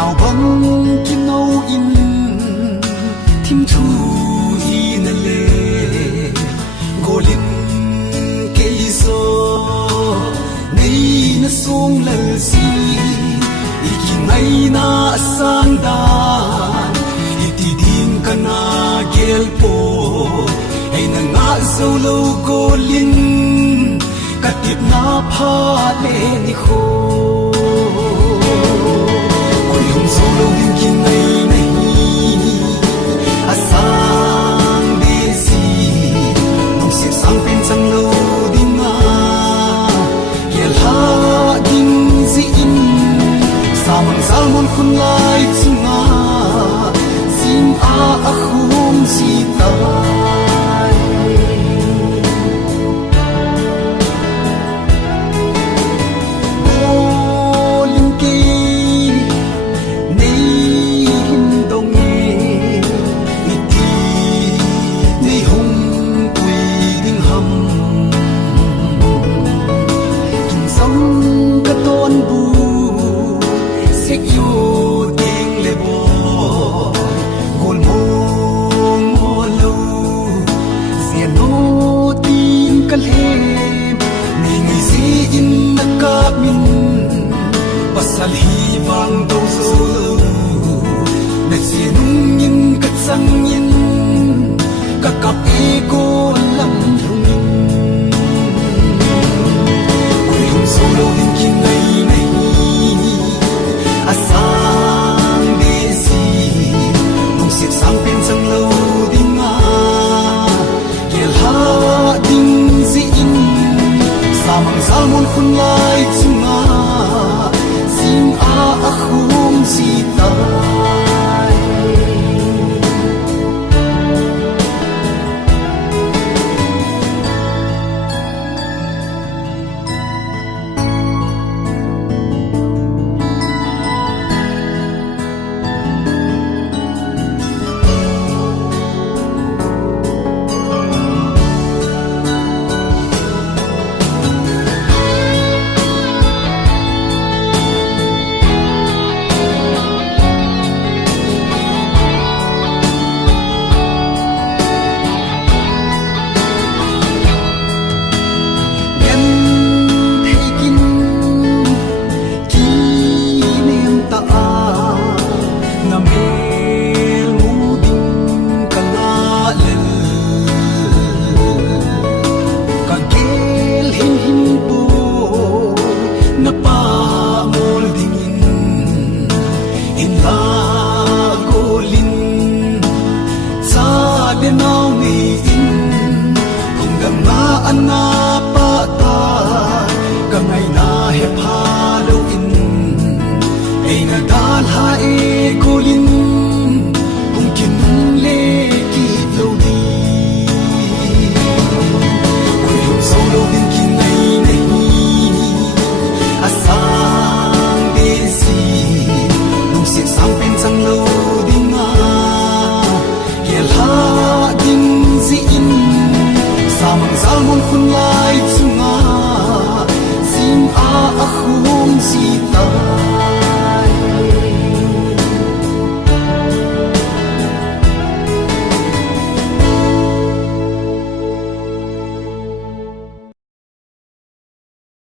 nào bóng kim nâu in thím thu hi na lệ gồ linh cây gió nay na sông lal si iki ngay na sang đàn iti din kana gel po ay na nga dâu lâu gồ linh katip na pha lệ ni khô solo din kinay nahi asang desi nung sip sang pin sang lo din nga yel ha din si in samang salmon khun lai chunga sin a akhum si ta pasal hibang daw solo nagsinungin katsangin kakapigo alam lungin kuyong solo din kinay nahi asang desi nung sipsang pinsang law din nga yelha din ziin samang salmon kunlay tsunga akhum sita now me in kung dama na